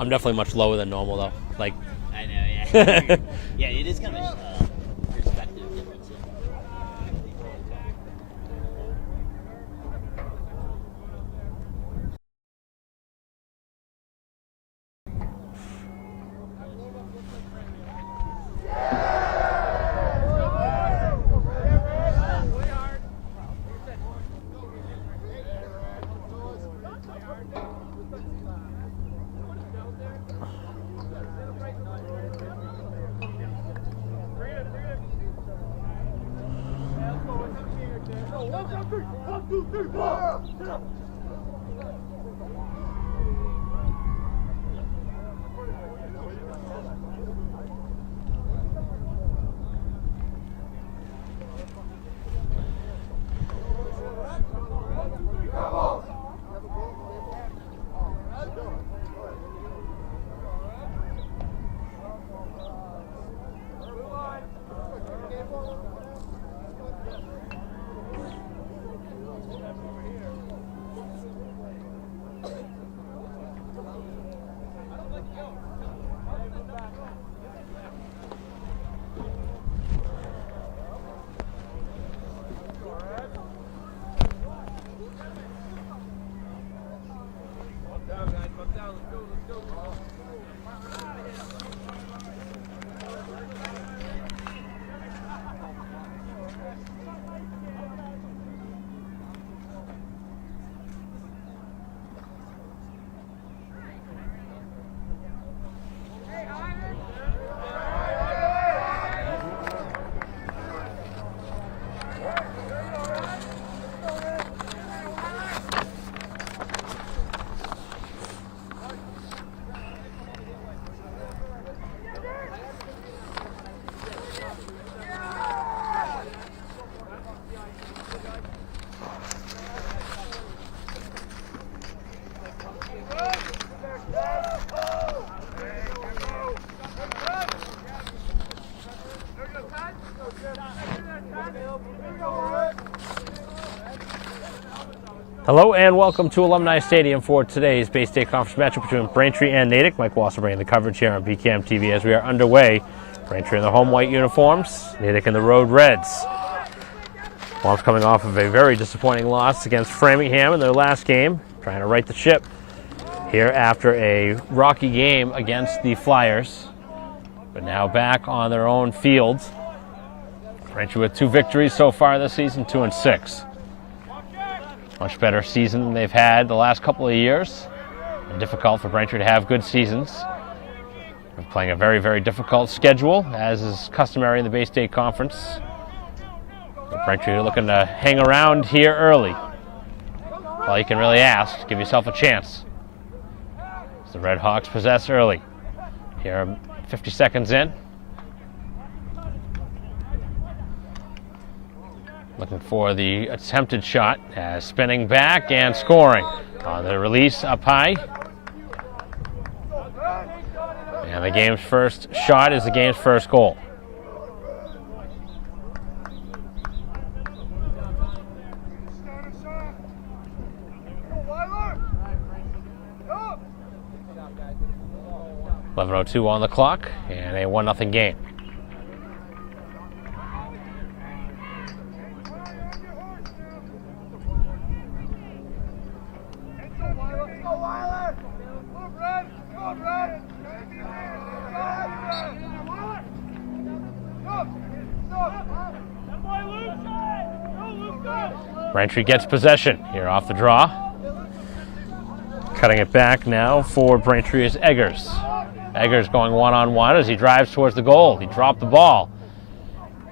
I'm definitely much lower than normal, though. Like, I know, yeah. Yeah, it is kind of perspective difference. hello and welcome to Alumni Stadium for today's Bay State Conference matchup between Braintree and Natick. Mike Wasser bringing the coverage here on BCAM TV as we are underway. Braintree in the home white uniforms, Natick in the road reds. Wolves coming off of a very disappointing loss against Framingham in their last game, trying to right the ship here after a rocky game against the Flyers, but now back on their own field. Braintree with 2 victories so far this season, 2-6. Much better season than they've had the last couple of years. And difficult for Braintree to have good seasons. They're playing a very, very difficult schedule, as is customary in the Bay State Conference. But Braintree are looking to hang around here early. All you can really ask, give yourself a chance. As the Red Hawks possess early. Here, 50 seconds in. Looking for the attempted shot, as spinning back and scoring on the release up high. And the game's first shot is the game's first goal. .11:02 on the clock and a 1-0 game. Braintree gets possession here off the draw. Cutting it back now for Braintree is Eggers. Eggers going one-on-one as he drives towards the goal. He dropped the ball.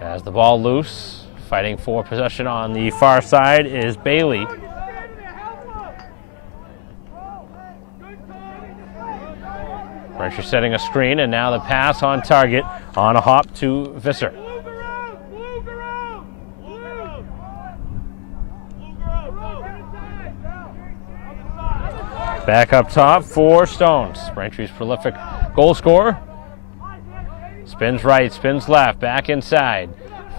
As the ball loose, fighting for possession on the far side is Bailey. Braintree setting a screen, and now the pass on target on a hop to Visser. Back up top for Stones. Braintree's prolific goal scorer. Spins right, spins left, back inside.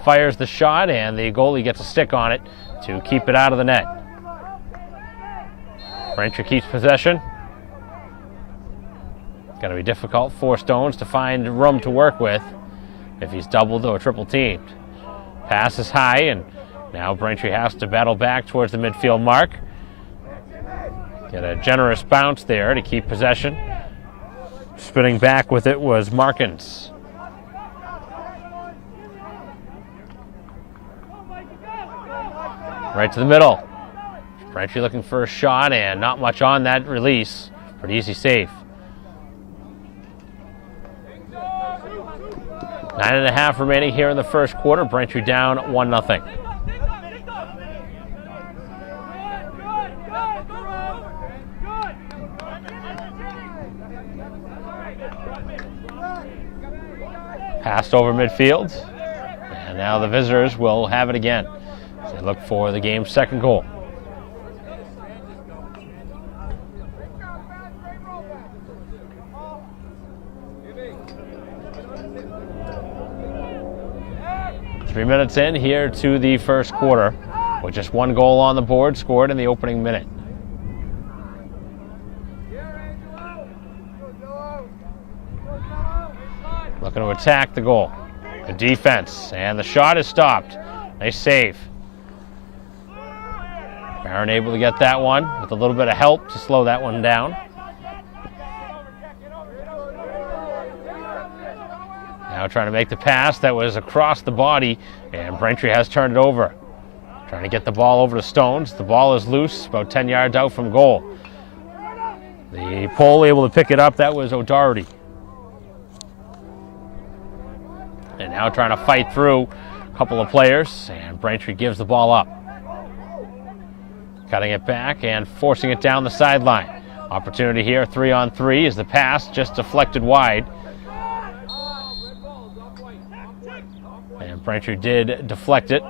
Fires the shot, and the goalie gets a stick on it to keep it out of the net. Braintree keeps possession. Going to be difficult for Stones to find room to work with if he's doubled or triple teamed. Pass is high, and now Braintree has to battle back towards the midfield mark. Get a generous bounce there to keep possession. Spinning back with it was Markins. Right to the middle. Braintree looking for a shot, and not much on that release. Pretty easy save. 9.5 remaining here in the first quarter. Braintree down 1-0. Passed over midfield, and now the visitors will have it again as they look for the game's second goal. Three minutes in here to the first quarter, with just one goal on the board scored in the opening minute. Looking to attack the goal. The defense, and the shot is stopped. Nice save. Barron able to get that one with a little bit of help to slow that one down. Now trying to make the pass that was across the body, and Braintree has turned it over. Trying to get the ball over to Stones. The ball is loose, about 10 yards out from goal. The pole able to pick it up, that was O'Doherty. And now trying to fight through a couple of players, and Braintree gives the ball up. Cutting it back and forcing it down the sideline. Opportunity here, 3-on-3, as the pass just deflected wide. And Braintree did deflect it.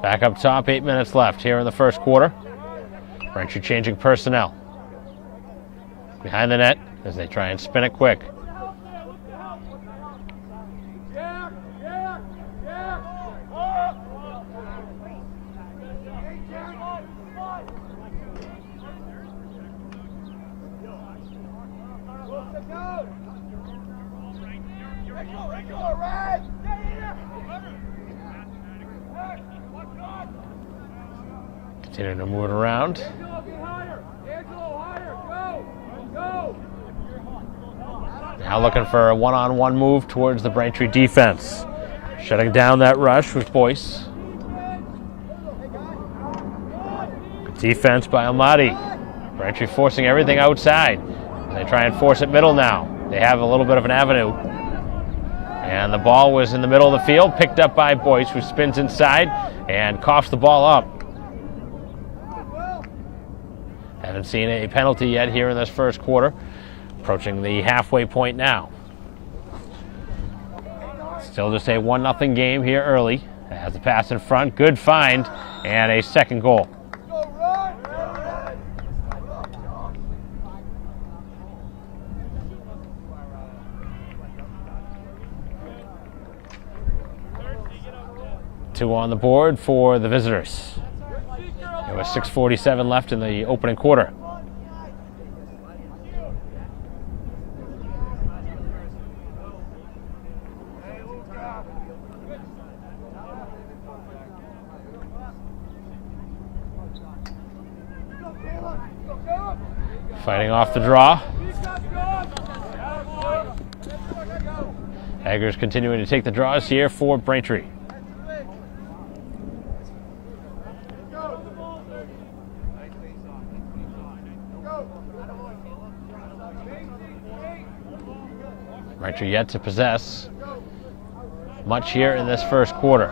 Back up top, 8 minutes left here in the first quarter. Braintree changing personnel. Behind the net as they try and spin it quick. Continuing to move it around. Now looking for a one-on-one move towards the Braintree defense. Shutting down that rush was Boyce. Good defense by Almaty. Braintree forcing everything outside. They try and force it middle now. They have a little bit of an avenue. And the ball was in the middle of the field, picked up by Boyce, who spins inside and coughs the ball up. Haven't seen a penalty yet here in this first quarter. Approaching the halfway point now. Still just a 1-0 game here early. Has the pass in front, good find, and a second goal. Two on the board for the visitors. There was 6:47 left in the opening quarter. Fighting off the draw. Eggers continuing to take the draws here for Braintree. Braintree yet to possess much here in this first quarter.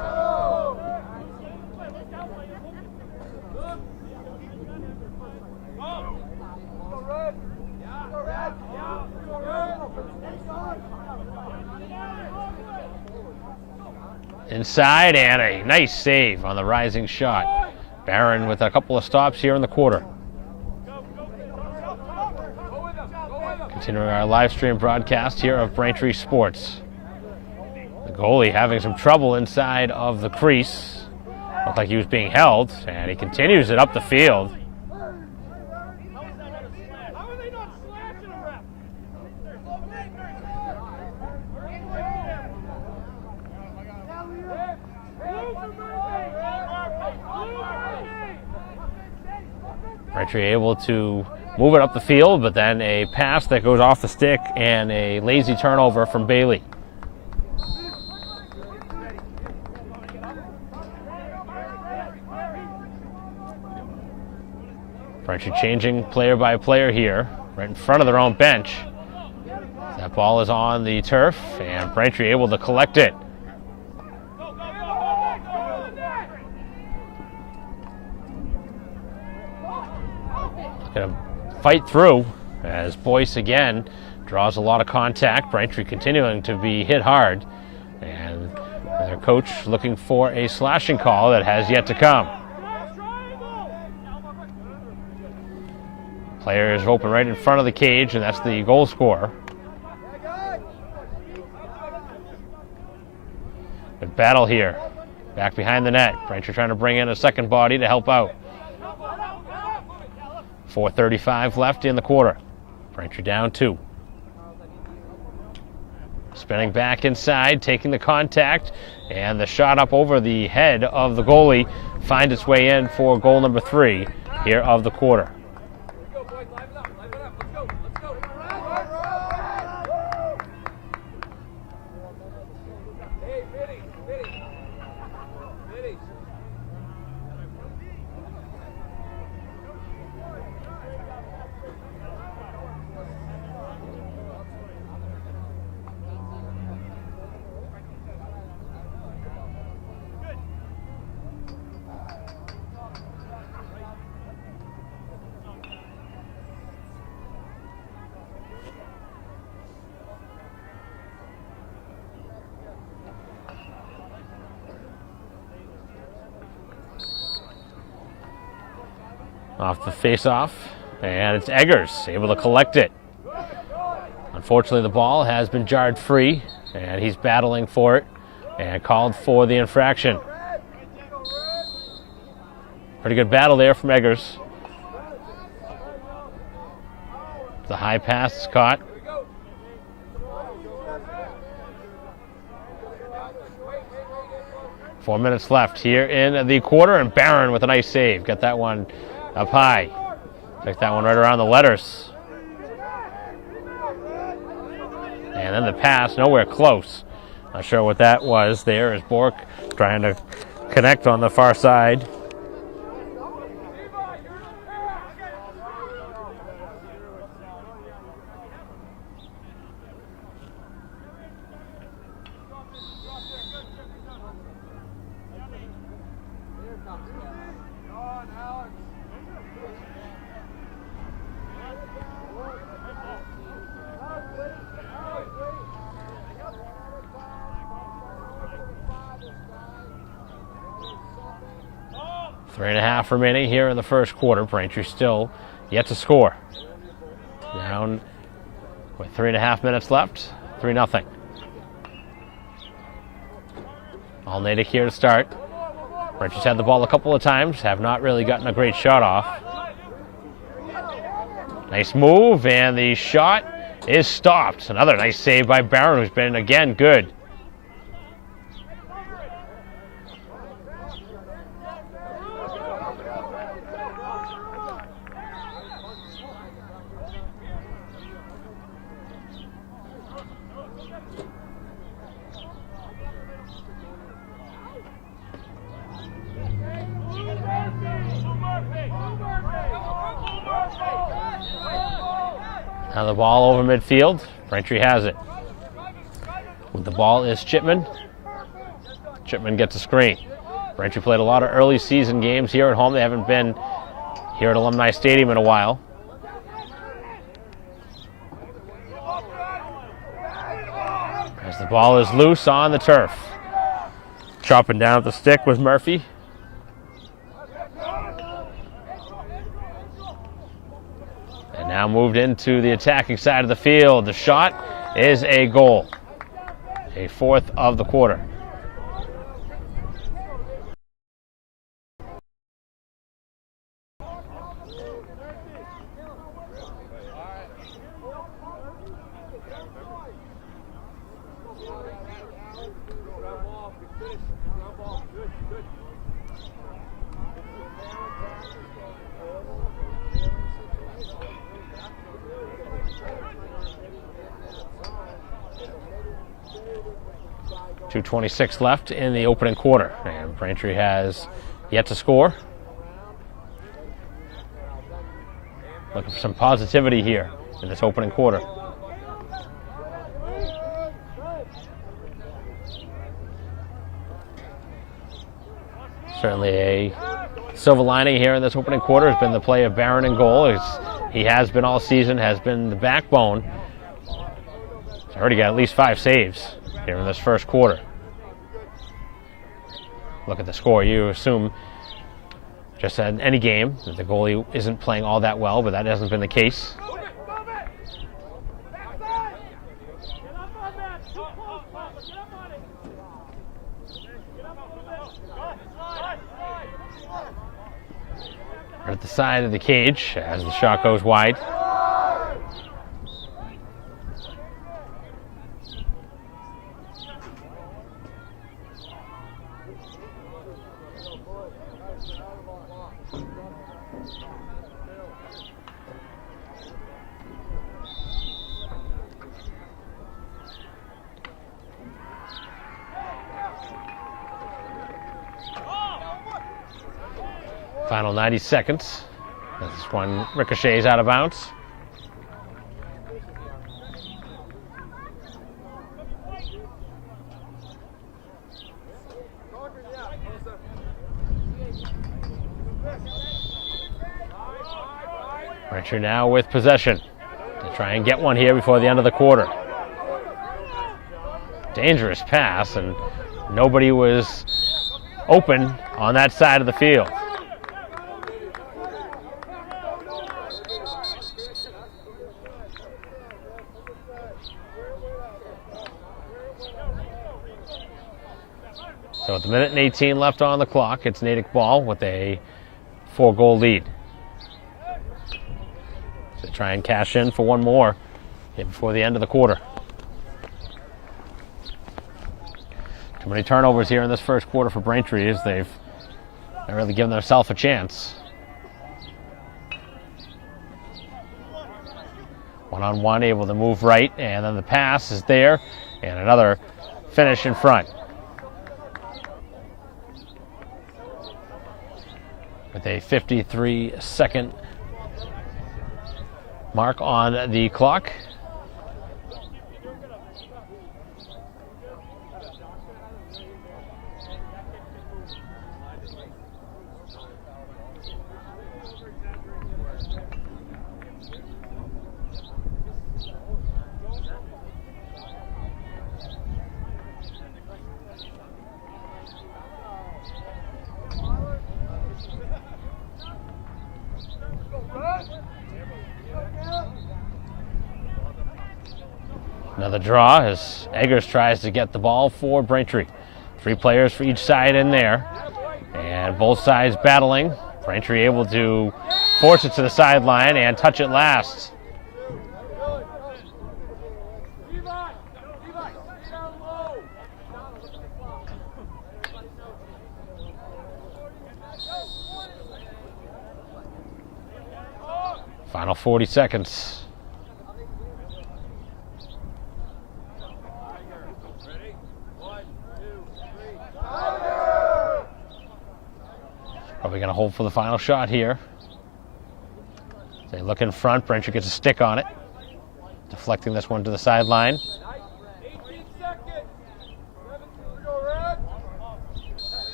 Inside, and a nice save on the rising shot. Barron with a couple of stops here in the quarter. Continuing our live stream broadcast here of Braintree Sports. The goalie having some trouble inside of the crease. Looked like he was being held, and he continues it up the field. Braintree able to move it up the field, but then a pass that goes off the stick and a lazy turnover from Bailey. Braintree changing player by player here, right in front of their own bench. That ball is on the turf, and Braintree able to collect it. Going to fight through as Boyce again draws a lot of contact. Braintree continuing to be hit hard, and their coach looking for a slashing call that has yet to come. Player is open right in front of the cage, and that's the goal scorer. Good battle here, back behind the net. Braintree trying to bring in a second body to help out. 4:35 left in the quarter. Braintree down 2. Spinning back inside, taking the contact, and the shot up over the head of the goalie finds its way in for goal number 3 here of the quarter. Off the face-off, and it's Eggers able to collect it. Unfortunately, the ball has been jarred free, and he's battling for it and called for the infraction. Pretty good battle there from Eggers. The high pass is caught. Four minutes left here in the quarter, and Barron with a nice save. Got that one up high. Took that one right around the letters. And then the pass, nowhere close. Not sure what that was there as Bork trying to connect on the far side. Three and a half remaining here in the first quarter. Braintree still yet to score. Down with 3.5 minutes left. 3-0. All Natick here to start. Braintree's had the ball a couple of times, have not really gotten a great shot off. Nice move, and the shot is stopped. Another nice save by Barron, who's been, again, good. Now the ball over midfield. Braintree has it. With the ball is Chipman. Chipman gets a screen. Braintree played a lot of early season games here at home. They haven't been here at Alumni Stadium in a while. As the ball is loose on the turf. Chopping down at the stick was Murphy. Now moved into the attacking side of the field. The shot is a goal. A fourth of the quarter. .226 left in the opening quarter, and Braintree has yet to score. Looking for some positivity here in this opening quarter. Certainly a silver lining here in this opening quarter has been the play of Barron in goal. He has been all season, has been the backbone. He's already got at least 5 saves here in this first quarter. Look at the score. You assume, just in any game, that the goalie isn't playing all that well, but that hasn't been the case. Right at the side of the cage as the shot goes wide. Final 90 seconds. This one ricochets out of bounds. Braintree now with possession to try and get one here before the end of the quarter. Dangerous pass, and nobody was open on that side of the field. So with a minute and 18 left on the clock, it's Natick ball with a 4-goal lead. So try and cash in for one more before the end of the quarter. Too many turnovers here in this first quarter for Braintree as they've not really given themselves a chance. One-on-one, able to move right, and then the pass is there, and another finish in front. With a 53-second mark on the clock. Another draw as Eggers tries to get the ball for Braintree. 3 players for each side in there, and both sides battling. Braintree able to force it to the sideline and touch it last. Final 40 seconds. Probably going to hold for the final shot here. They look in front. Braintree gets a stick on it, deflecting this one to the sideline.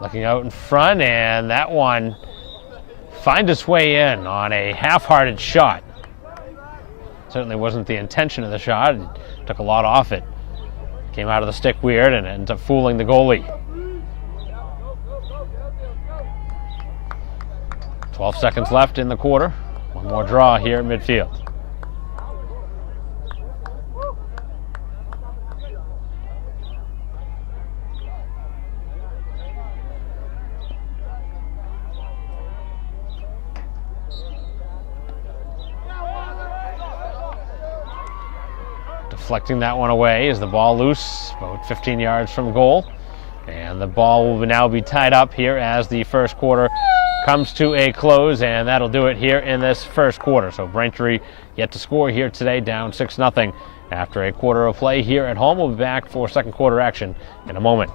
Looking out in front, and that one finds its way in on a half-hearted shot. Certainly wasn't the intention of the shot. It took a lot off it. Came out of the stick weird and ends up fooling the goalie. 12 seconds left in the quarter. One more draw here at midfield. Deflecting that one away is the ball loose, about 15 yards from goal. And the ball will now be tied up here as the first quarter comes to a close, and that'll do it here in this first quarter. So Braintree yet to score here today, down 6-0 after a quarter of play here at home. We'll be back for second quarter action in a moment.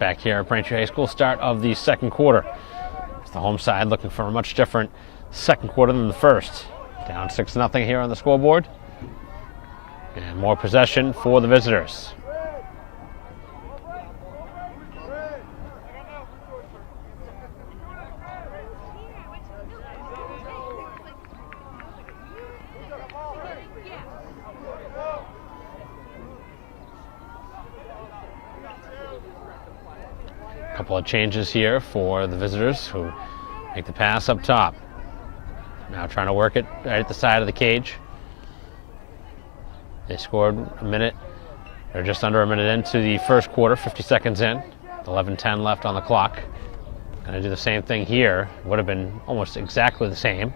Back here at Braintree High School, start of the second quarter. It's the home side looking for a much different second quarter than the first. Down 6-0 here on the scoreboard. And more possession for the visitors. Couple of changes here for the visitors who make the pass up top. Now trying to work it right at the side of the cage. They scored a minute, or just under a minute into the first quarter, 50 seconds in. 11:10 left on the clock. Going to do the same thing here. Would have been almost exactly the same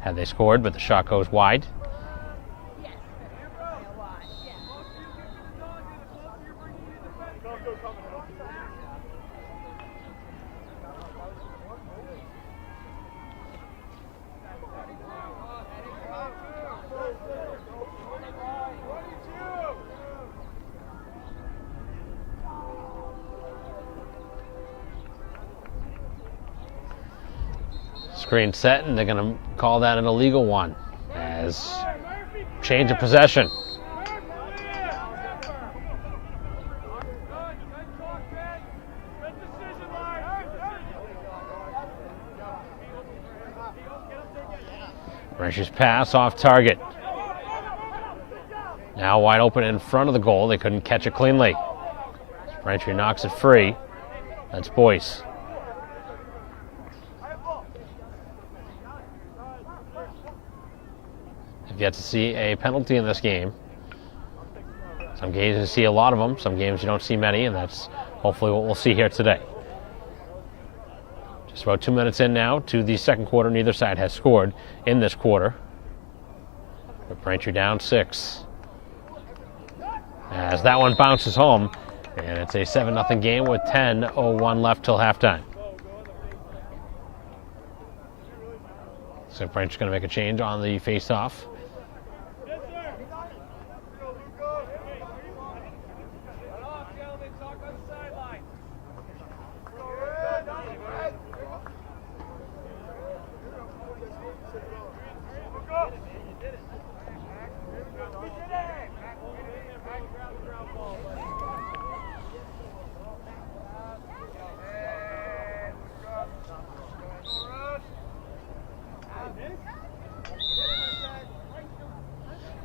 had they scored, but the shot goes wide. Screen set, and they're going to call that an illegal one, as as change of possession. Brantree's pass off target. Now wide open in front of the goal. They couldn't catch it cleanly. Braintree knocks it free. That's Boyce. Have yet to see a penalty in this game. Some games you see a lot of them. Some games you don't see many, and that's hopefully what we'll see here today. Just about 2 minutes in now to the second quarter. Neither side has scored in this quarter. But Braintree down 6. As that one bounces home, and it's a 7-0 game with 10:01 left till halftime. So Braintree's going to make a change on the face-off.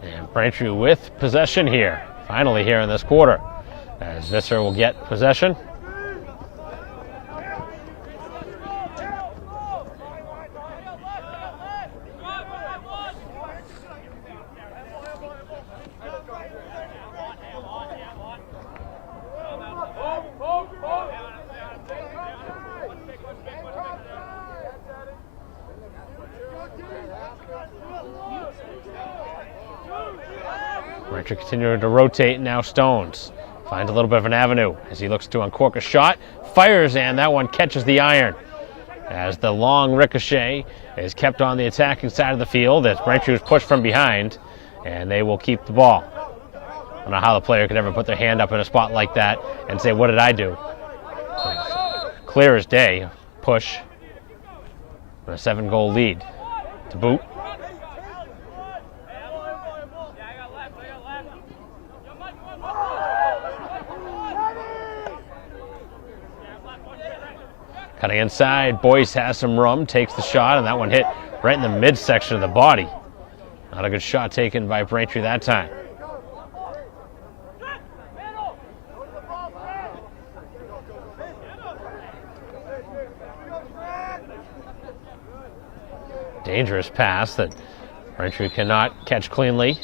And Braintree with possession here, finally here in this quarter, as Visser will get possession. Braintree continuing to rotate, now Stones finds a little bit of an avenue as he looks to uncork a shot, fires, and that one catches the iron as the long ricochet is kept on the attacking side of the field as Braintree was pushed from behind, and they will keep the ball. I don't know how the player could ever put their hand up in a spot like that and say, what did I do? Clear as day, push, and a 7-goal lead to boot. Cutting inside, Boyce has some room, takes the shot, and that one hit right in the midsection of the body. Not a good shot taken by Braintree that time. Dangerous pass that Braintree cannot catch cleanly.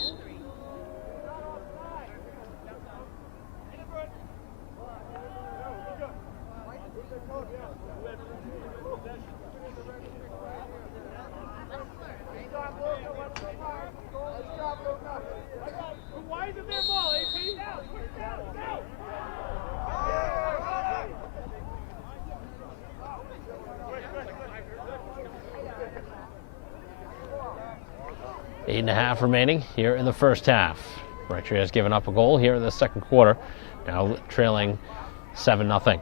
Eight and a half remaining here in the first half. Braintree has given up a goal here in the second quarter, now trailing 7-0.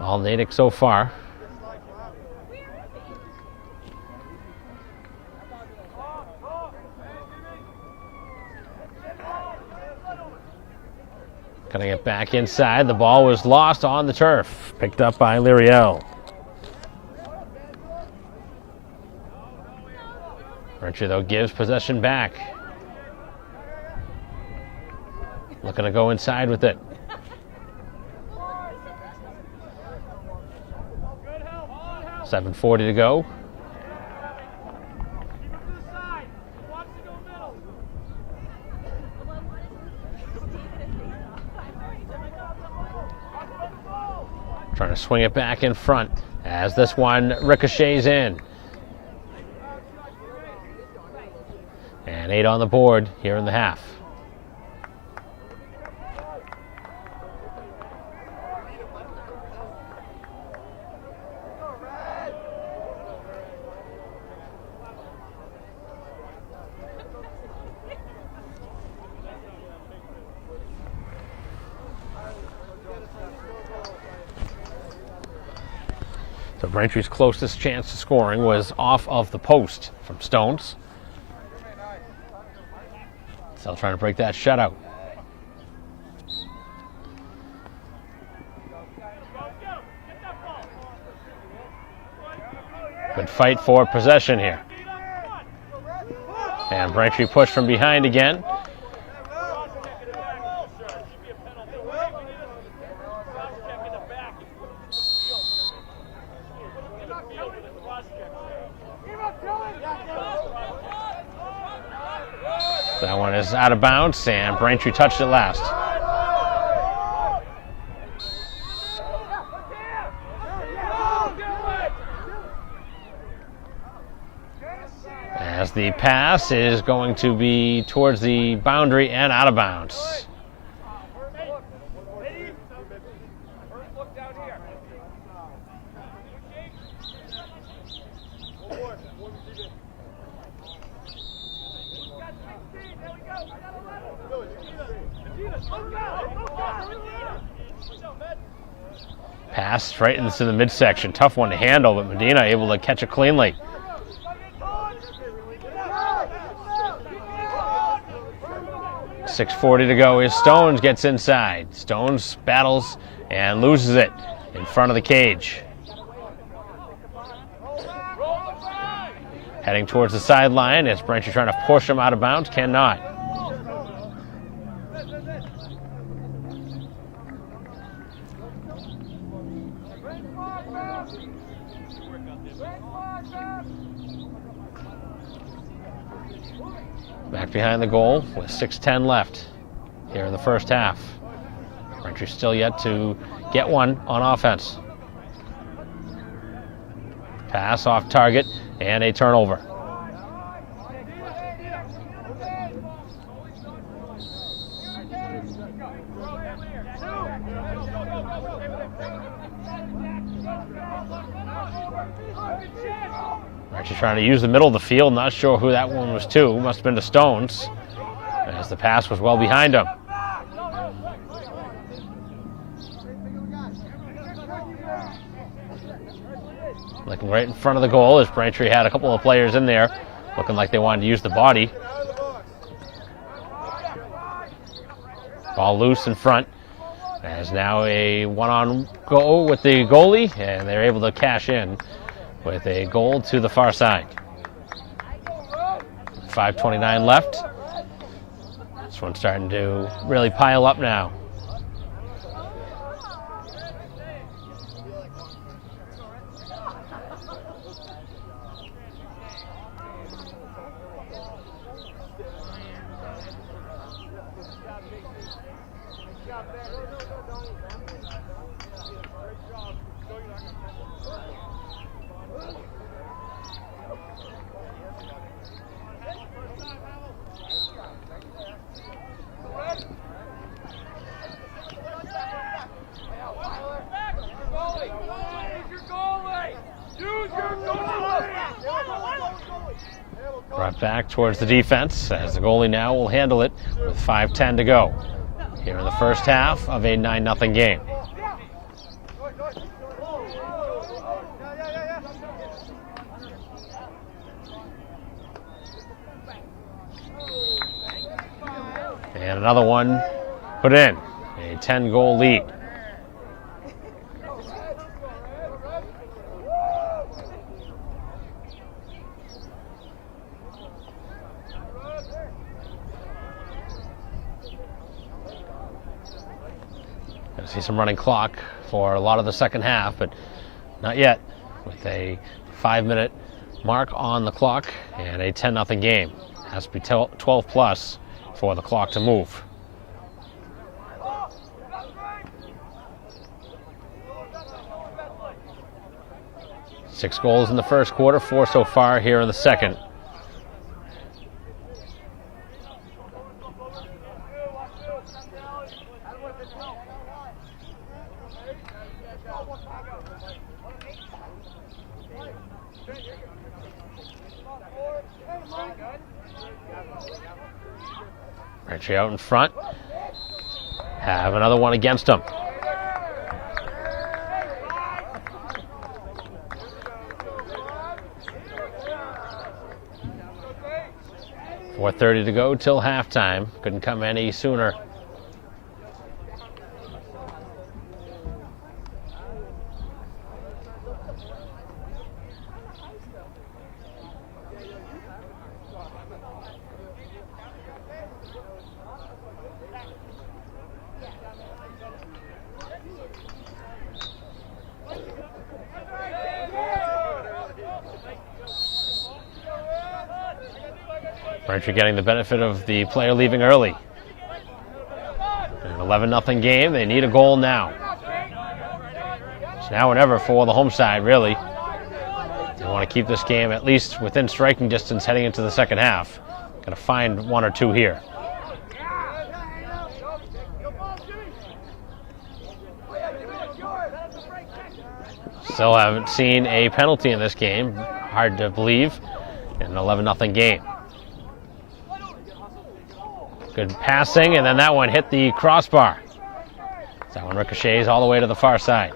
All Natick so far. Cutting it back inside. The ball was lost on the turf. Picked up by Liriel. Braintree, though, gives possession back. Looking to go inside with it. .740 to go. Trying to swing it back in front as this one ricochets in. And 8 on the board here in the half. Braintree's closest chance to scoring was off of the post from Stones. Still trying to break that shutout. Good fight for possession here. And Braintree pushed from behind again. That one is out of bounds, and Braintree touched it last. As the pass is going to be towards the boundary and out of bounds. Pass right into the midsection. Tough one to handle, but Medina able to catch it cleanly. .640 to go as Stones gets inside. Stones battles and loses it in front of the cage. Heading towards the sideline as Braintree trying to push him out of bounds, cannot. Back behind the goal with 6:10 left here in the first half. Braintree still yet to get one on offense. Pass off target and a turnover. Braintree trying to use the middle of the field. Not sure who that one was to. Must have been to Stones, as the pass was well behind him. Looking right in front of the goal as Braintree had a couple of players in there looking like they wanted to use the body. Ball loose in front. As now a one-on-go with the goalie, and they're able to cash in with a goal to the far side. 5:29 left. This one's starting to really pile up now. Brought back towards the defense as the goalie now will handle it with 5:10 to go here in the first half of a 9-0 game. And another one put in, a 10-goal lead. See some running clock for a lot of the second half, but not yet, with a 5-minute mark on the clock and a 10-0 game. Has to be 12 plus for the clock to move. Six goals in the first quarter, 4 so far here in the second. Braintree out in front. Have another one against him. 4:30 to go till halftime. Couldn't come any sooner. Braintree getting the benefit of the player leaving early. An 11-0 game. They need a goal now. It's now or never for the home side, really. They want to keep this game at least within striking distance heading into the second half. Got to find one or two here. Still haven't seen a penalty in this game. Hard to believe in an 11-0 game. Good passing, and then that one hit the crossbar. That one ricochets all the way to the far side.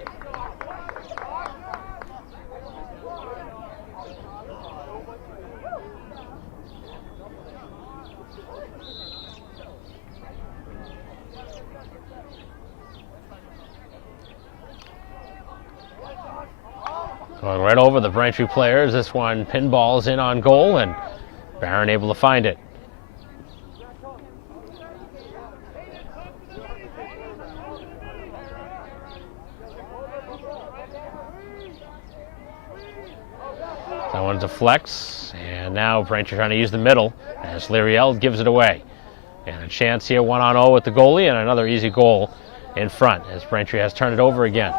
Going right over the Braintree players. This one pinballs in on goal, and Barron able to find it. That one deflects, and now Braintree trying to use the middle as Liriel gives it away. And a chance here, 1-on-0 with the goalie, and another easy goal in front as Braintree has turned it over again.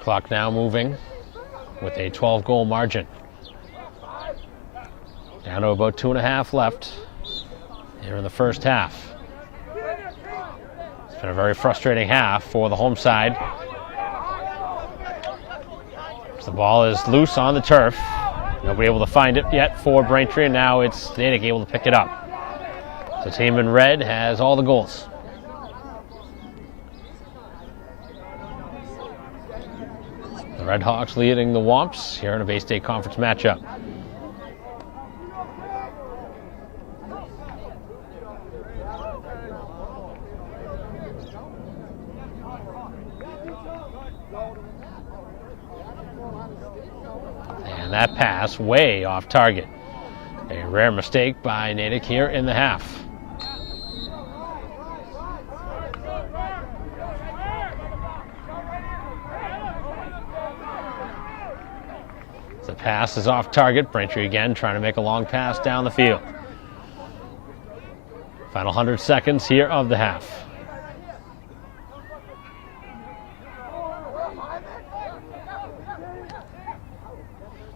Clock now moving with a 12-goal margin. Down to about 2.5 left here in the first half. It's been a very frustrating half for the home side. The ball is loose on the turf. Nobody able to find it yet for Braintree, and now it's Natick able to pick it up. The team in red has all the goals. The Red Hawks leading the Womps here in a Bay State Conference matchup. And that pass way off target. A rare mistake by Natick here in the half. The pass is off target. Braintree again trying to make a long pass down the field. Final 100 seconds here of the half.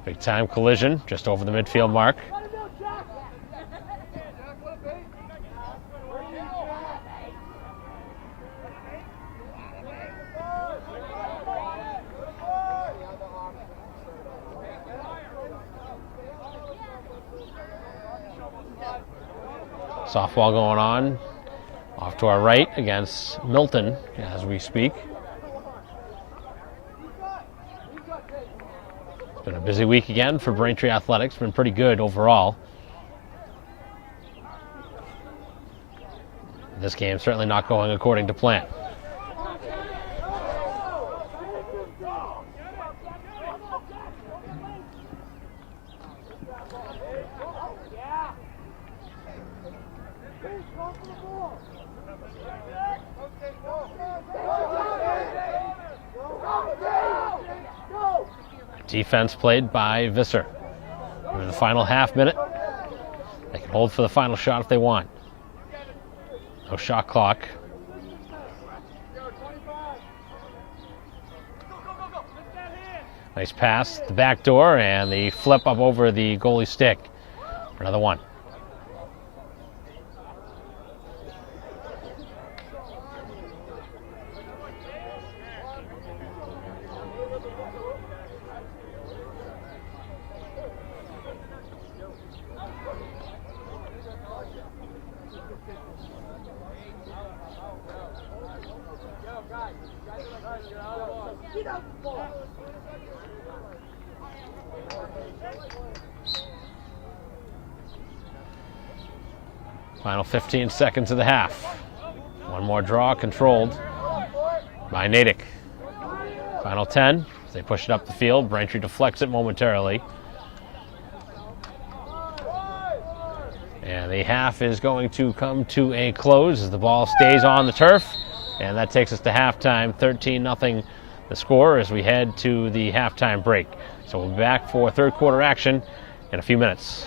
Big time collision just over the midfield mark. Softball going on off to our right against Milton as we speak. It's been a busy week again for Braintree Athletics. Been pretty good overall. This game certainly not going according to plan. Defense played by Visser. We're in the final half minute. They can hold for the final shot if they want. No shot clock. Nice pass, the back door, and the flip up over the goalie stick for another one. Final 15 seconds of the half. One more draw controlled by Natick. Final 10. They push it up the field. Braintree deflects it momentarily. And the half is going to come to a close as the ball stays on the turf. And that takes us to halftime, 13-0 the score as we head to the halftime break. So we'll be back for third quarter action in a few minutes.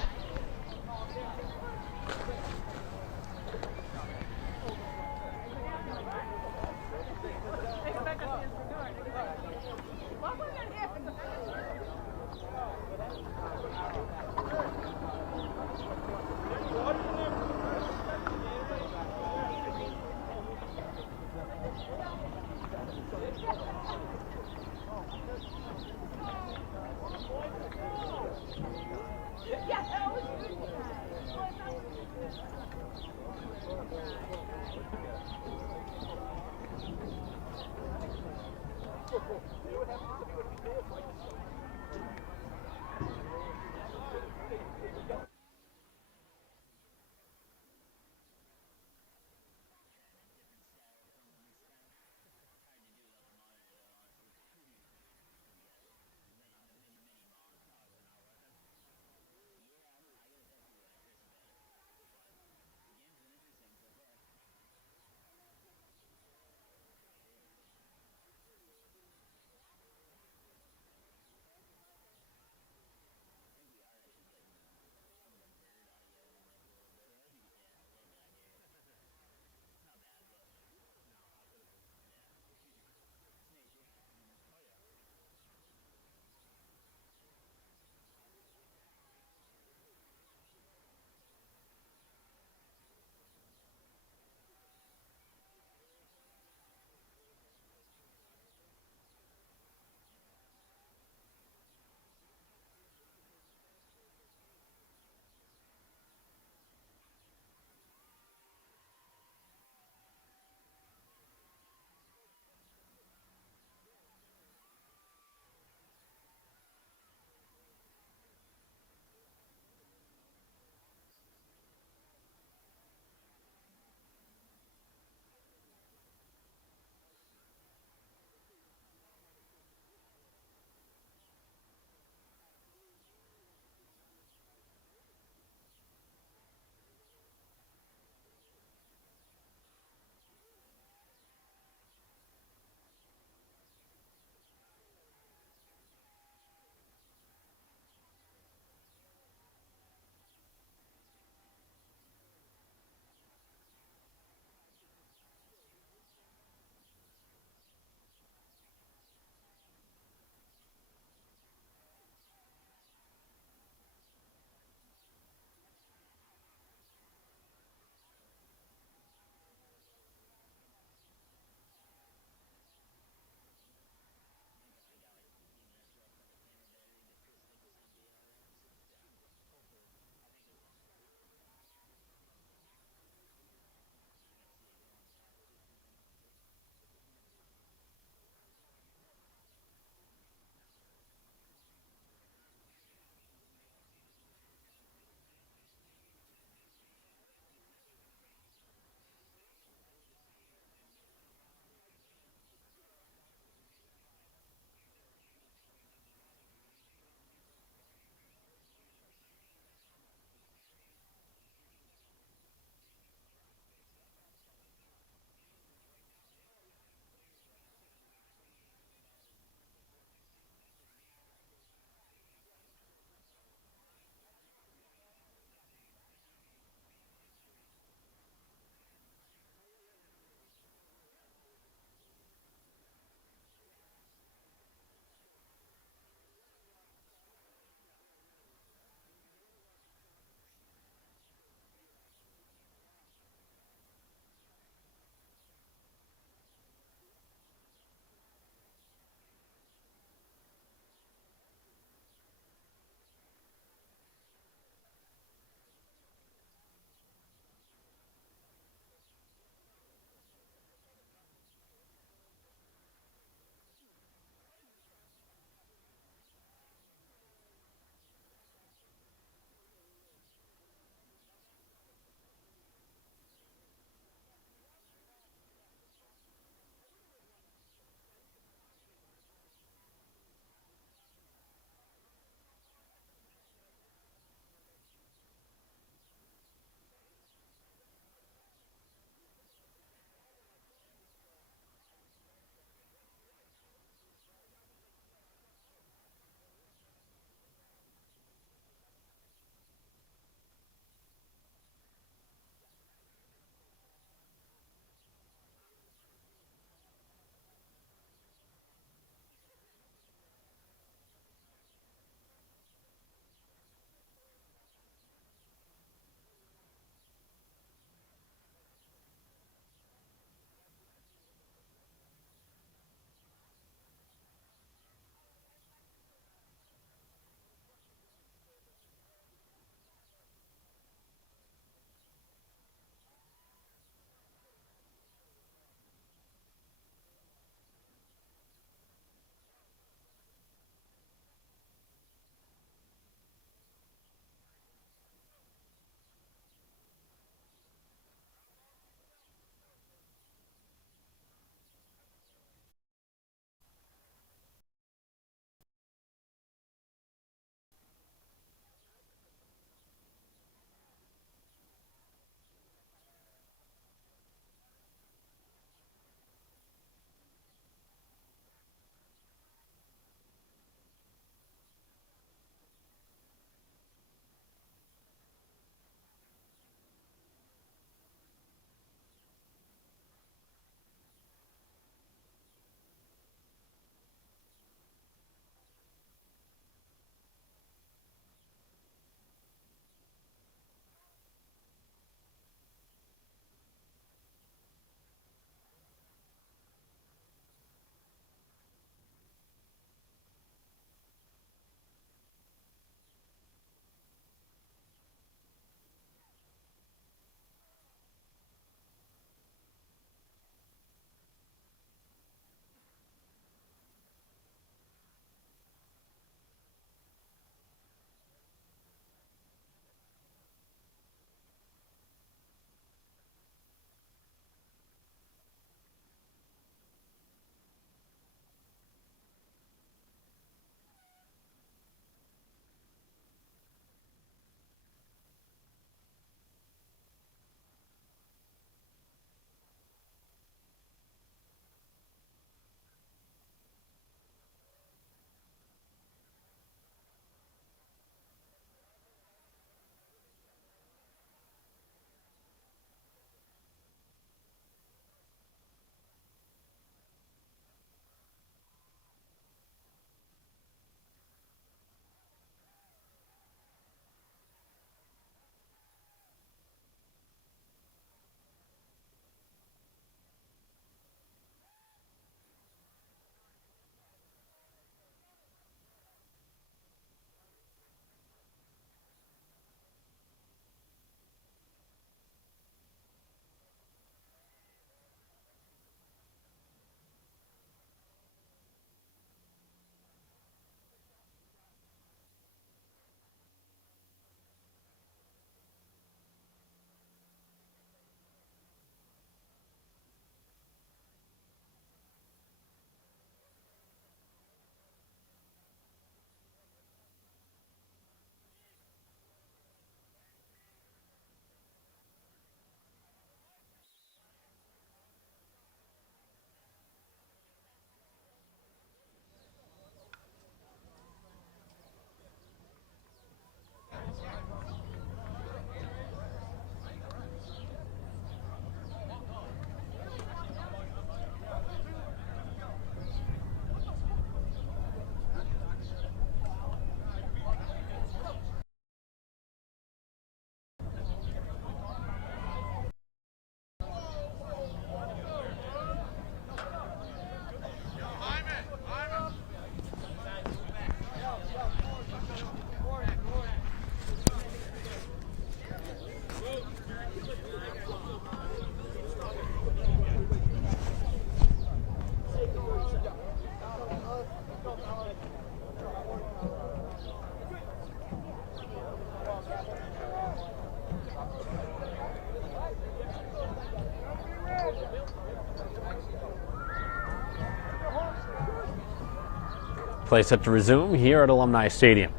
Play set to resume here at Alumni Stadium.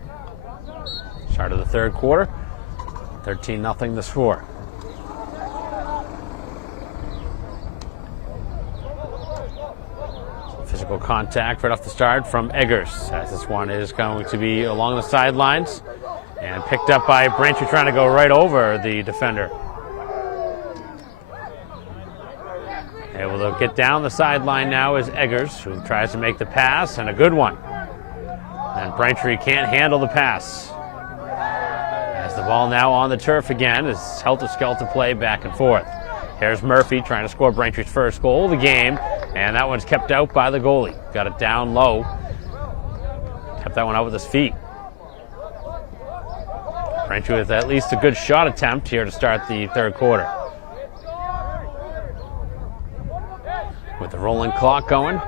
Start of the third quarter, 13-0 the score. Physical contact right off the start from Eggers, as this one is going to be along the sidelines and picked up by Braintree, trying to go right over the defender. Able to get down the sideline now is Eggers, who tries to make the pass, and a good one. And Braintree can't handle the pass. As the ball now on the turf again, is helter-skelter play back and forth. Here's Murphy trying to score Braintree's first goal of the game, and that one's kept out by the goalie. Got it down low. Kept that one out with his feet. Braintree with at least a good shot attempt here to start the third quarter. With the rolling clock going.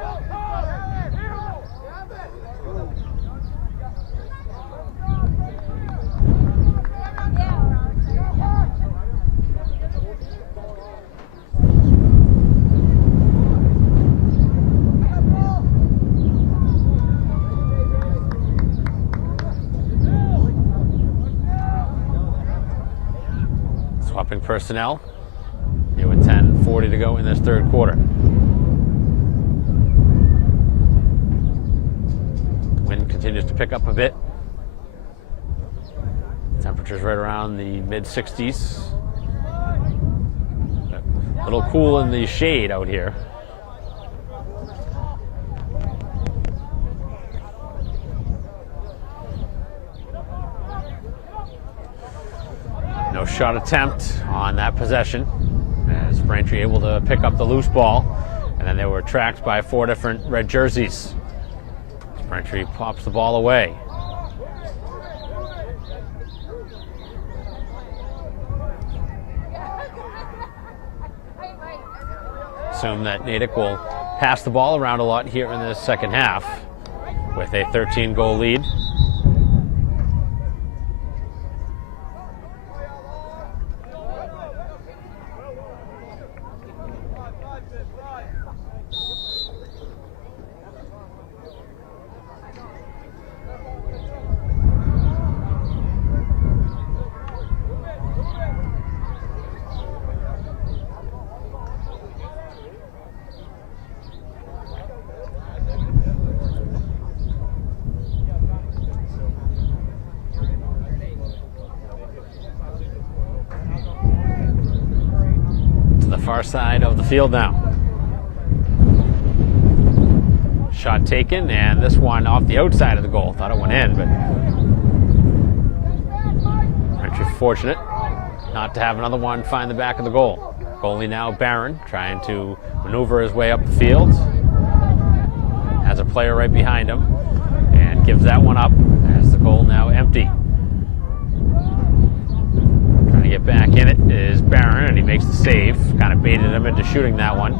Swapping personnel here with 10:40 to go in this third quarter. Wind continues to pick up a bit. Temperatures right around the mid-60s. A little cool in the shade out here. No shot attempt on that possession, as Braintree able to pick up the loose ball, and then they were tracked by 4 different red jerseys. Braintree pops the ball away. Assume that Natick will pass the ball around a lot here in the second half with a 13-goal lead. Far side of the field now. Shot taken, and this one off the outside of the goal. Thought it went in, but Braintree fortunate not to have another one find the back of the goal. Goalie now Barron, trying to maneuver his way up the field. Has a player right behind him and gives that one up as the goal now empty. Get back in it is Barron, and he makes the save. Kind of baited him into shooting that one.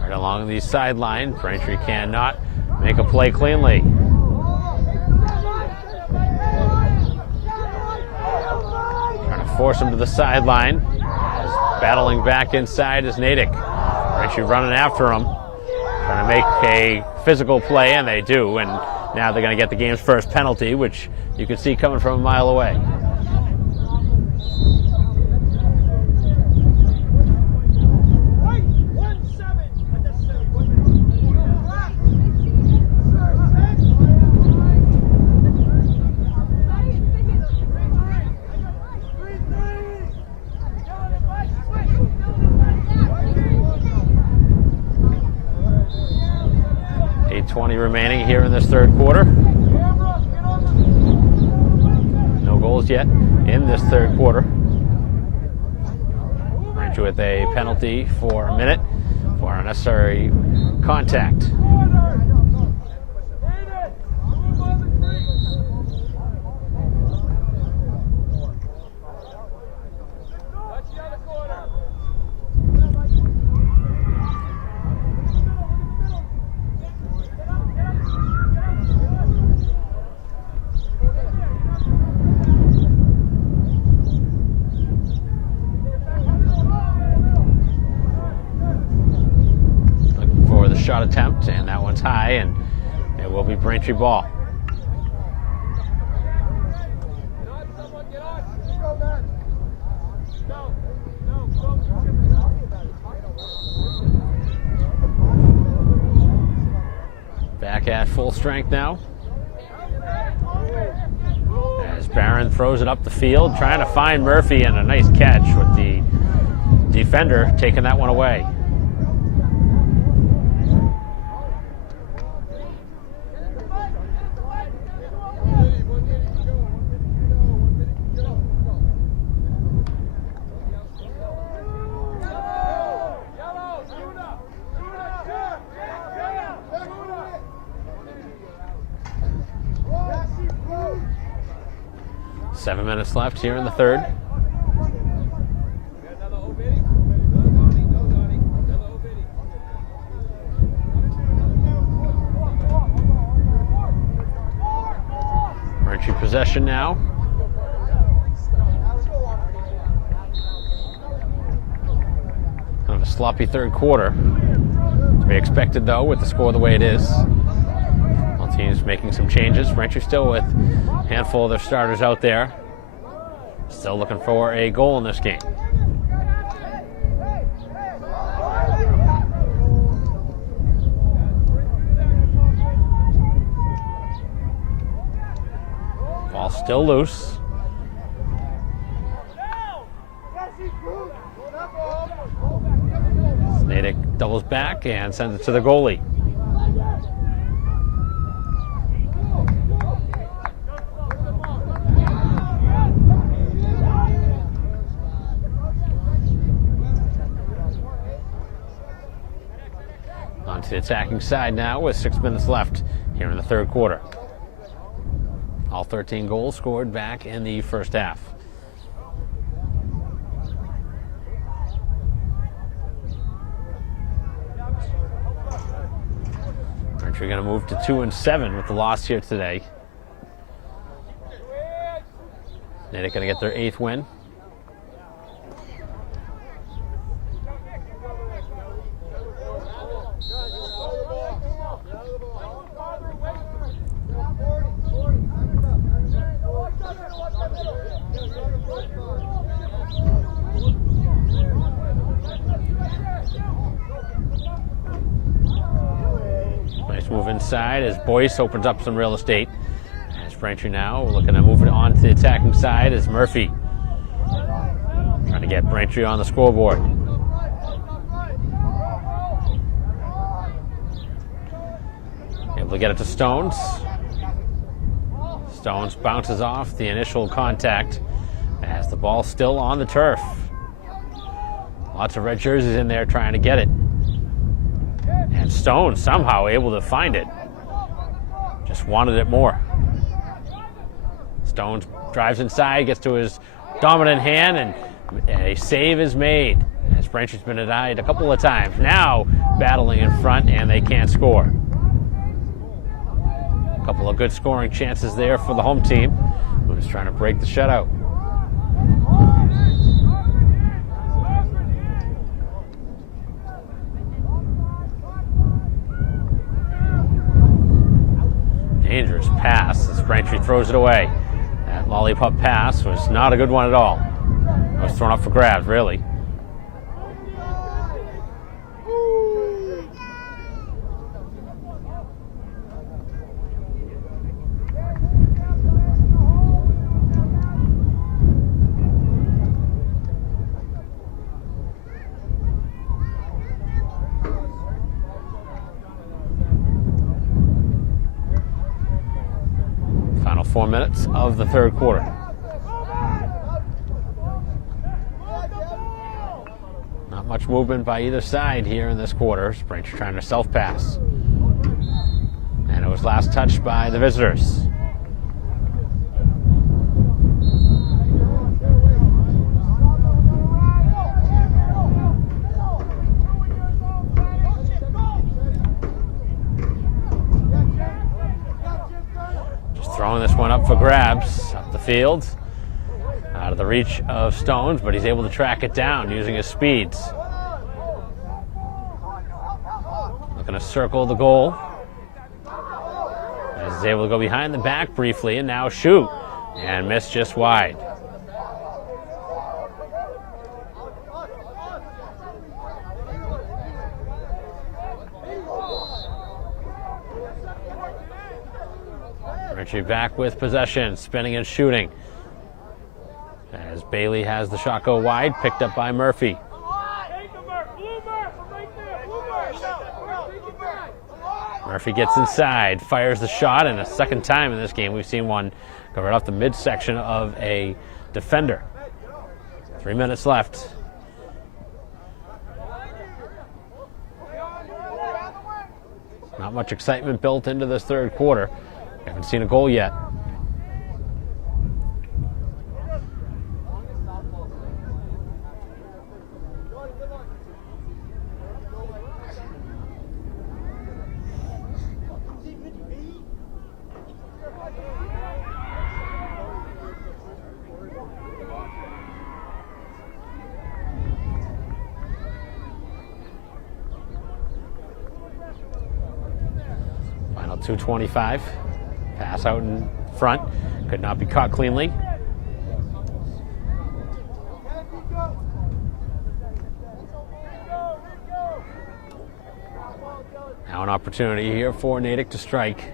Right along the sideline, Braintree cannot make a play cleanly. Trying to force him to the sideline. Battling back inside is Natick. Braintree running after him. Trying to make a physical play, and they do. And now they're going to get the game's first penalty, which you can see coming from a mile away. .20 remaining here in this third quarter. No goals yet in this third quarter. Braintree with a penalty for a minute for unnecessary contact. shot attempt, and that one's high, and it will be Braintree ball. Back at full strength now, as Barron throws it up the field, trying to find Murphy, and a nice catch with the defender taking that one away. Seven minutes left here in the third. Braintree possession now. Kind of a sloppy third quarter. To be expected, though, with the score the way it is. Both teams making some changes. Braintree still with a handful of their starters out there. Still looking for a goal in this game. Ball still loose. Natick doubles back and sends it to the goalie. On to the attacking side now with 6 minutes left here in the third quarter. All 13 goals scored back in the first half. Braintree going to move to 2-7 with the loss here today. Natick going to get their 8th win. Nice move inside as Boyce opens up some real estate. As Braintree now looking to move it on to the attacking side as Murphy trying to get Braintree on the scoreboard. Able to get it to Stones. Stones bounces off the initial contact as the ball's still on the turf. Lots of red jerseys in there trying to get it. And Stones somehow able to find it. Just wanted it more. Stones drives inside, gets to his dominant hand, and a save is made. As Braintree's been denied a couple of times. Now battling in front, and they can't score. A couple of good scoring chances there for the home team, who's trying to break the shutout. Dangerous pass as Braintree throws it away. That lollipop pass was not a good one at all. It was thrown up for grabs, really. Final 4 minutes of the third quarter. Not much movement by either side here in this quarter. Braintree trying to self-pass. And it was last touched by the visitors. Throwing this one up for grabs, up the field, out of the reach of Stones, but he's able to track it down using his speeds. Looking to circle the goal. As he's able to go behind the back briefly and now shoot. And miss just wide. Braintree back with possession, spinning and shooting. As Bailey has the shot go wide, picked up by Murphy. Murphy gets inside, fires the shot, and a second time in this game we've seen one go right off the midsection of a defender. 3 minutes left. Not much excitement built into this third quarter. Haven't seen a goal yet. Final 2:25. Pass out in front. Could not be caught cleanly. Now an opportunity here for Natick to strike.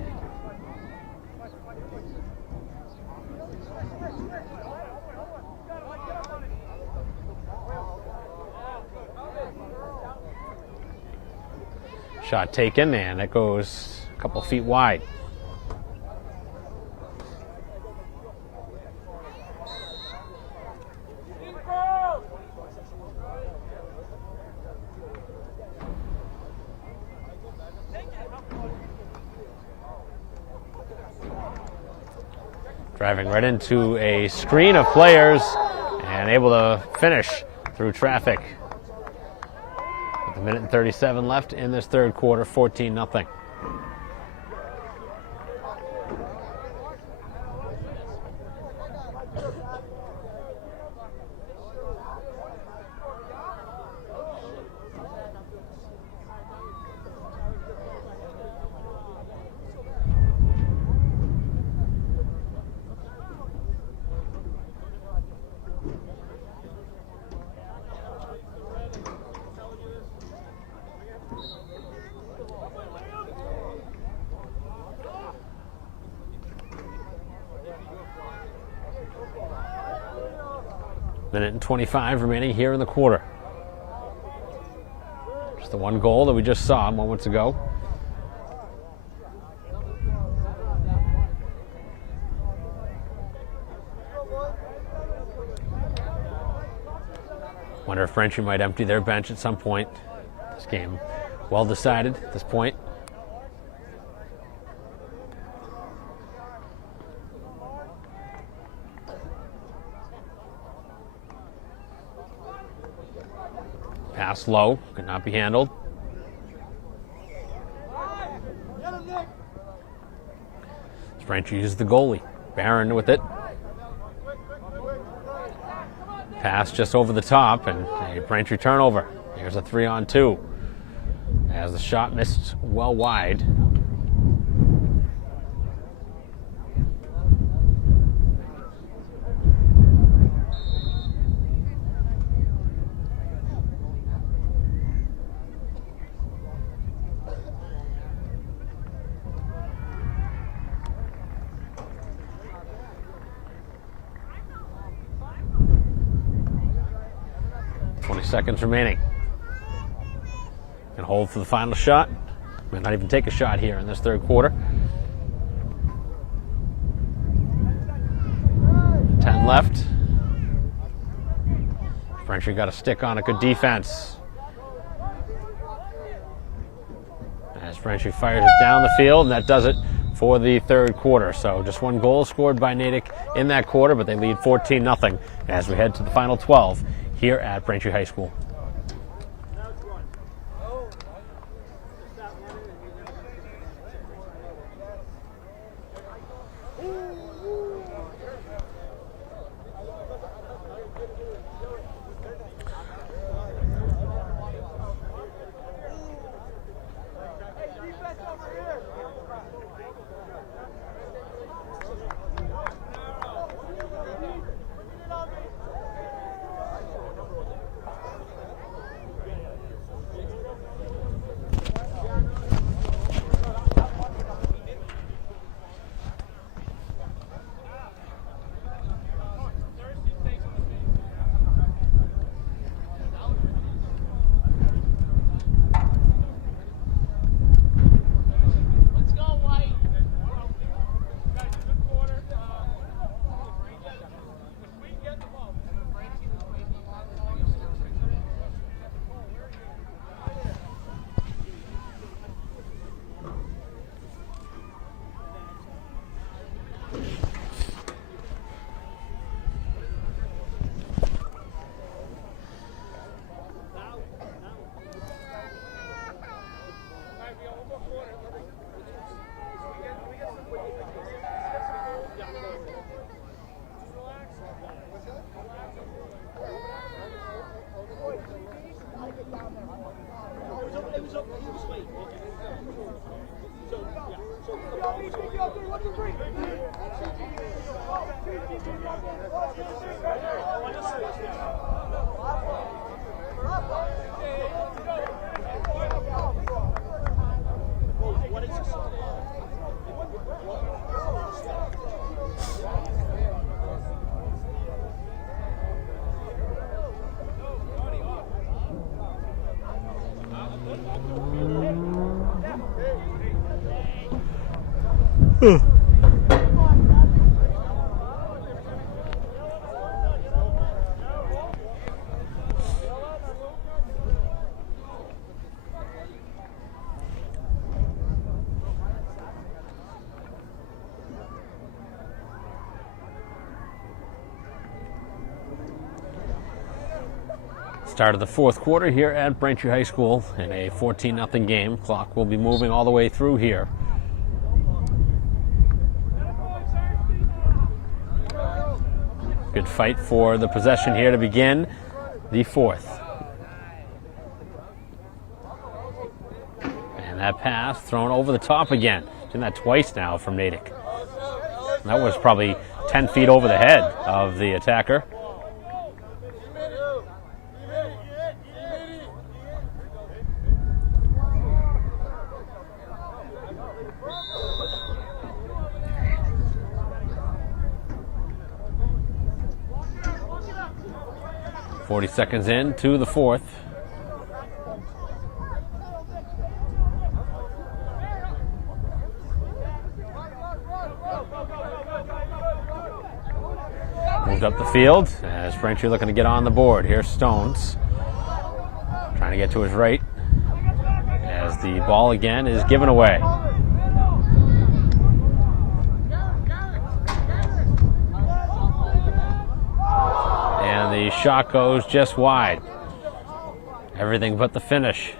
Shot taken, and it goes a couple feet wide. Driving right into a screen of players and able to finish through traffic. With a minute and 37 left in this third quarter, 14-0. Minute and 25 remaining here in the quarter. Just the one goal that we just saw moments ago. Wonder if Braintree might empty their bench at some point. This game well decided at this point. Pass low, could not be handled. Braintree uses the goalie. Barron with it. Pass just over the top, and a Braintree turnover. Here's a 3-on-2. As the shot missed well wide. Seconds remaining. Can hold for the final shot. Might not even take a shot here in this third quarter. 10 left. Braintree got a stick on a good defense. As Braintree fires it down the field, and that does it for the third quarter. So just one goal scored by Natick in that quarter, but they lead 14-0 as we head to the final 12 here at Braintree High School. Start of the fourth quarter here at Braintree High School in a 14-0 game. Clock will be moving all the way through here. Good fight for the possession here to begin the fourth. And that pass thrown over the top again. Doing that twice now from Natick. That was probably 10 feet over the head of the attacker. .40 seconds into the fourth. Moved up the field as Braintree looking to get on the board. Here's Stones trying to get to his right as the ball again is given away. And the shot goes just wide. Everything but the finish.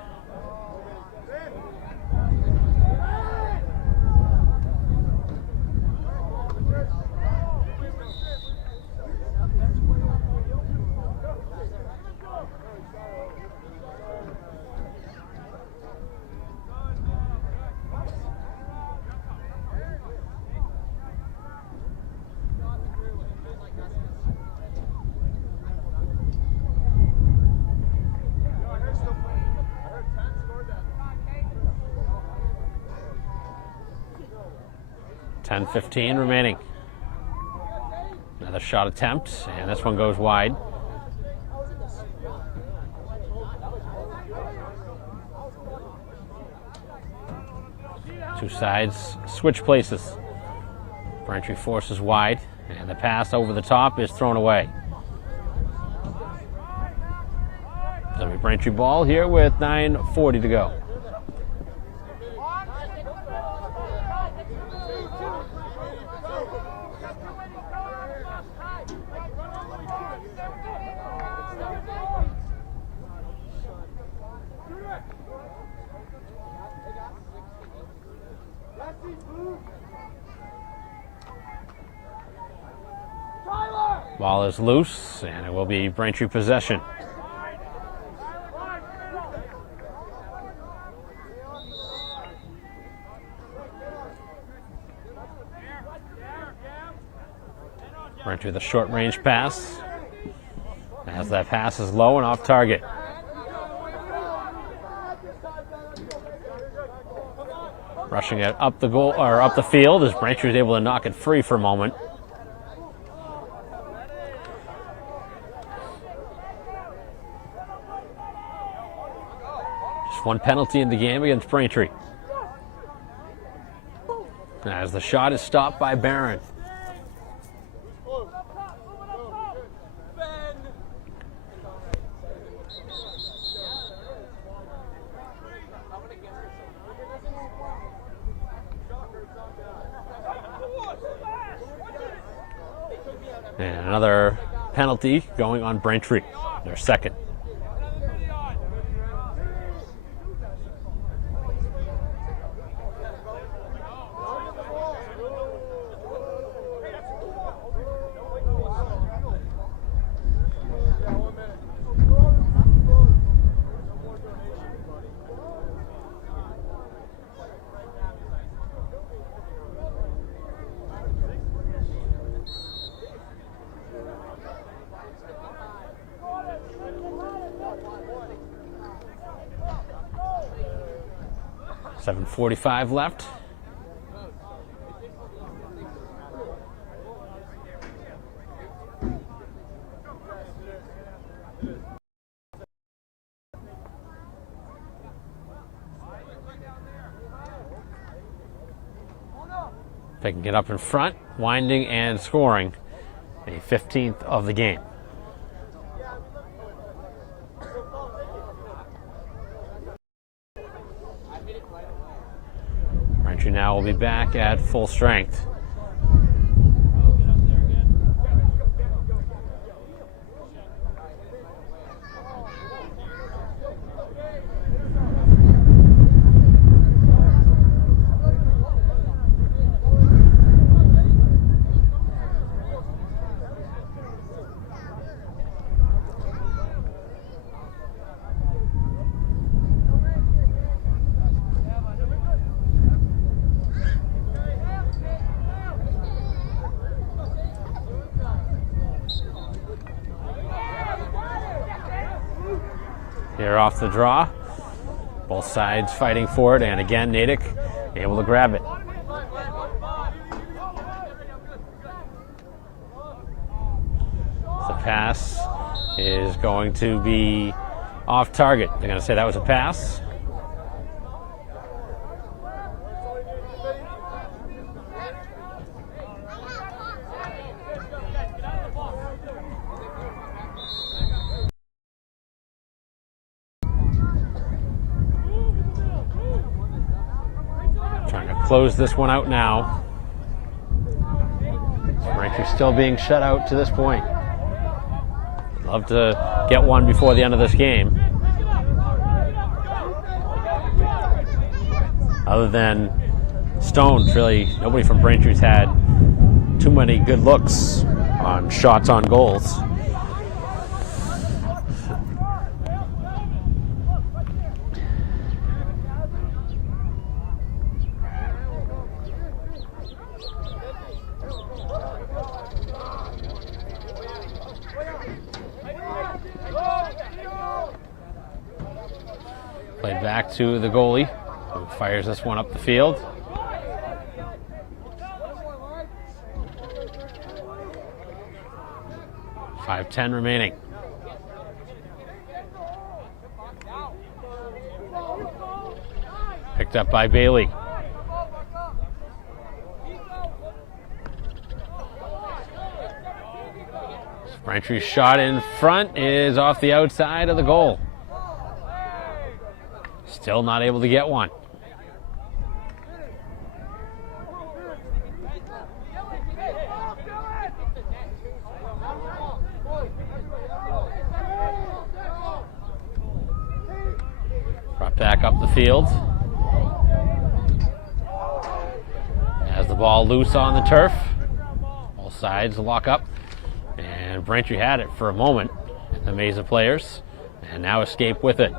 .15 remaining. Another shot attempt, and this one goes wide. Two sides switch places. Braintree forces wide, and the pass over the top is thrown away. So Braintree ball here with 9:40 to go. Ball is loose, and it will be Braintree possession. Braintree with a short range pass. As that pass is low and off target. Rushing it up the goal or up the field as Braintree is able to knock it free for a moment. Just one penalty in the game against Braintree. As the shot is stopped by Barron. And another penalty going on Braintree, their second. .45 left. They can get up in front, winding and scoring a 15th of the game. Braintree now will be back at full strength. Here off the draw. Both sides fighting for it, and again, Natick able to grab it. The pass is going to be off target. They're going to say that was a pass. Trying to close this one out now. Braintree still being shut out to this point. Love to get one before the end of this game. Other than Stones, really, nobody from Braintree's had too many good looks on shots on goals. Played back to the goalie, who fires this one up the field. .5:10 remaining. Picked up by Bailey. Braintree's shot in front is off the outside of the goal. Still not able to get one. Brought back up the field. Has the ball loose on the turf. All sides lock up. And Braintree had it for a moment in the maze of players, and now escape with it.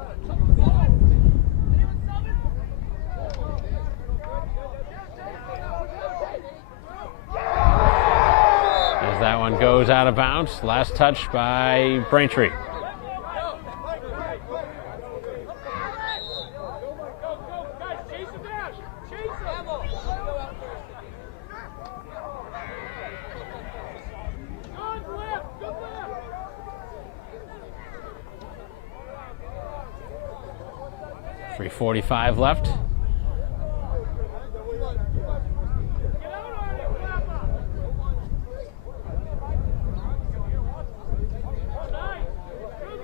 As that one goes out of bounds, last touch by Braintree. .345 left.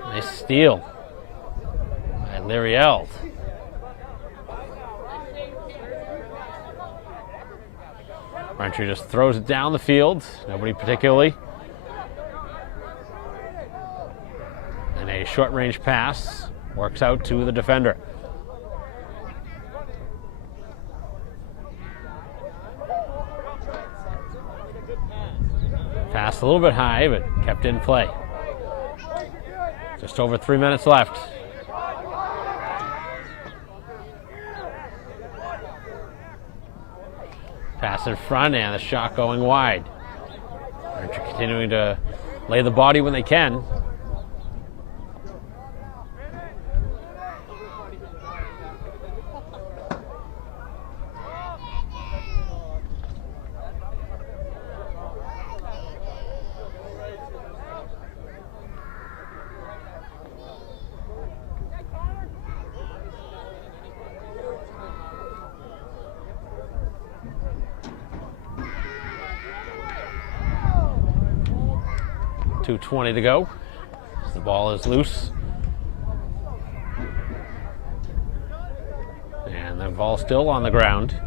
Nice steal by Lariel. Braintree just throws it down the field. Nobody particularly. And a short-range pass works out to the defender. Passed a little bit high, but kept in play. Just over 3 minutes left. Pass in front and the shot going wide. Braintree continuing to lay the body when they can. 2:20 to go. The ball is loose. And the ball still on the ground.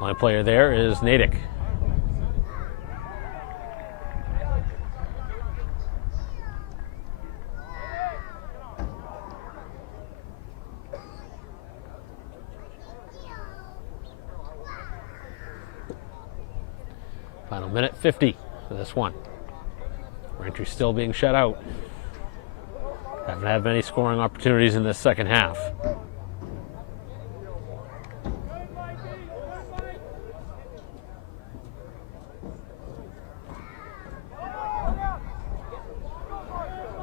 Only player there is Natick. Final minute 50 for this one. Braintree still being shut out. Haven't had many scoring opportunities in this second half.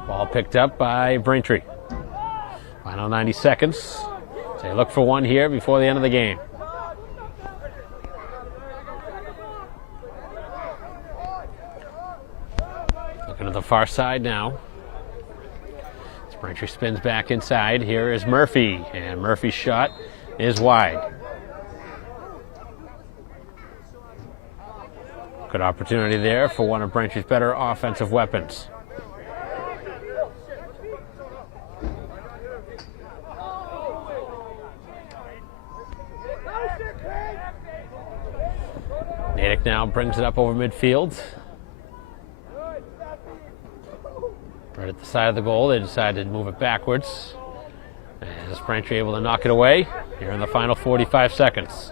Ball picked up by Braintree. Final 90 seconds. So they look for one here before the end of the game. Looking to the far side now. As Braintree spins back inside, here is Murphy. And Murphy's shot is wide. Good opportunity there for one of Braintree's better offensive weapons. Natick now brings it up over midfield. Right at the side of the goal, they decided to move it backwards. And is Braintree able to knock it away here in the final 45 seconds.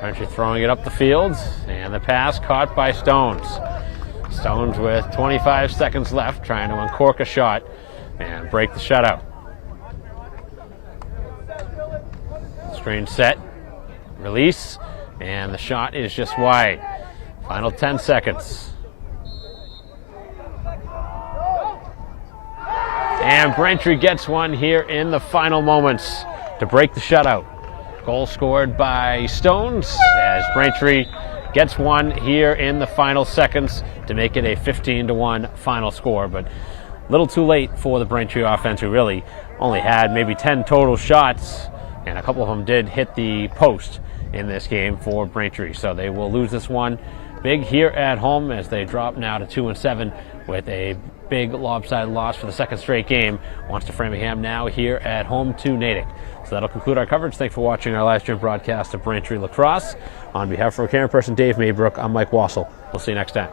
Braintree throwing it up the field, and the pass caught by Stones. Stones with 25 seconds left, trying to uncork a shot and break the shutout. Screen set, release, and the shot is just wide. Final 10 seconds. And Braintree gets one here in the final moments to break the shutout. Goal scored by Stones as Braintree gets one here in the final seconds to make it a 15-1 final score. But a little too late for the Braintree offense, who really only had maybe 10 total shots, and a couple of them did hit the post in this game for Braintree. So they will lose this one big here at home as they drop now to 2-7 with a big lopsided loss for the second straight game. Wants to Framingham now here at home to Natick. So that'll conclude our coverage. Thanks for watching our live stream broadcast of Braintree Lacrosse. On behalf of our camera person Dave Maybrook, I'm Mike Wassel. We'll see you next time.